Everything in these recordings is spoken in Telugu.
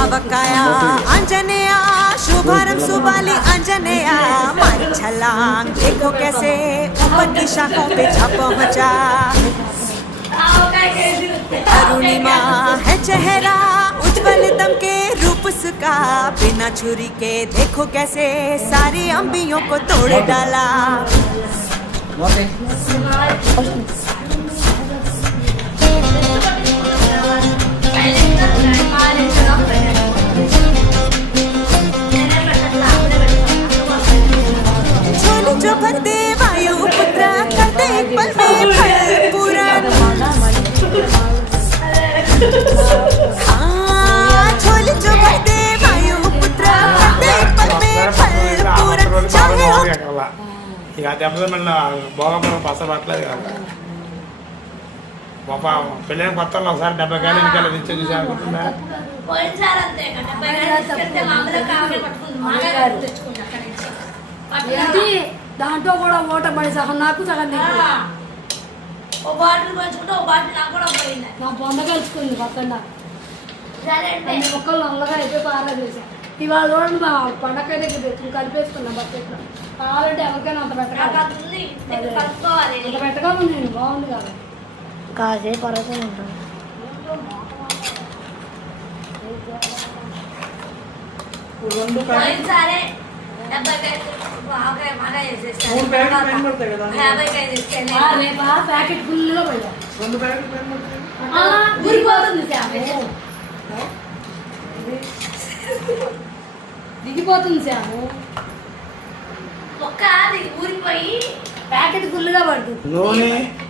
అవకాయ अंजनेया शुभारंभ सुबाली अंजनेया मारी छलांग देखो कैसे ऊपर की शाखों पे जा पहुंचा। अरुणिमा है चेहरा उज्जवल दम के रूप उसका, बिना छुरी के देखो कैसे सारी अंबियों को तोड़ डाला। झोली जो भर दे वायु पुत्र करते एक पल में फल पूरन। झोली जो भर दे वायु पुत्र करते एक पल में फल पूरन। चाहे हो ఇక దెబ్బతో మళ్ళీ భోగపురం పచ్చబట్టలేదు కదా పాప పెళ్ళైన కొత్తలో ఒకసారి 70 కాయలు ఎన్నికలు తెచ్చే చూసి అనుకుంటుందా దాంట్లో కూడా ఓట పడి సగం నాకు సగం నా పొంద కలుసుకుంది పక్కన మొక్కలు నల్లగా అయితే పారా చేశాను. ఇవాళ చూడండి మా పండగ దగ్గర తెచ్చుకుని కలిపేసుకున్నాం బకెట్లో. కావాలంటే ఎవరికైనా అంత పెట్టగా ఉంది బాగుంది కదా కాసేపు పరసే ఉంటుంది. ప్యాకెట్ ఫుల్గా దిగిపోతుంది శాము. ఊరిపోయి ప్యాకెట్ ఫుల్గా పడుతుంది.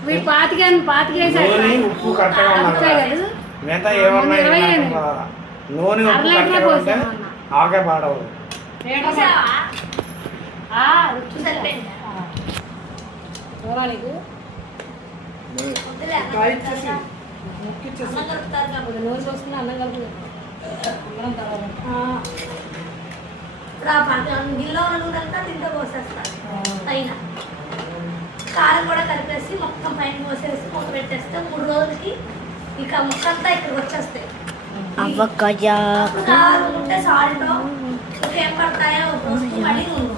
మీరు పాతిక ఆకే పాడవు వస్తుంది అన్నం కలుపుతుంది. గిల్లో నూనెంతా తింటే పోసేస్తాను పైన కారం కూడా కలిపేసి మొత్తం పైన పోసేసి మూత పెట్టేస్తే 3 రోజులకి ఇక ముక్కంతా ఇక్కడికి వచ్చేస్తాయి. కారం ఉంటే సాల్ట్ ఏం పడతాయో పోసుకు మళ్ళీ నూనె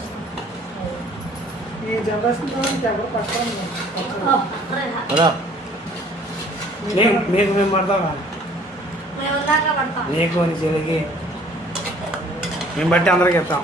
నీకు మేము పడతావా మేము దాకా పడతాం నీకు చెల్లికి మేము బట్టి అందరికి ఇస్తాం.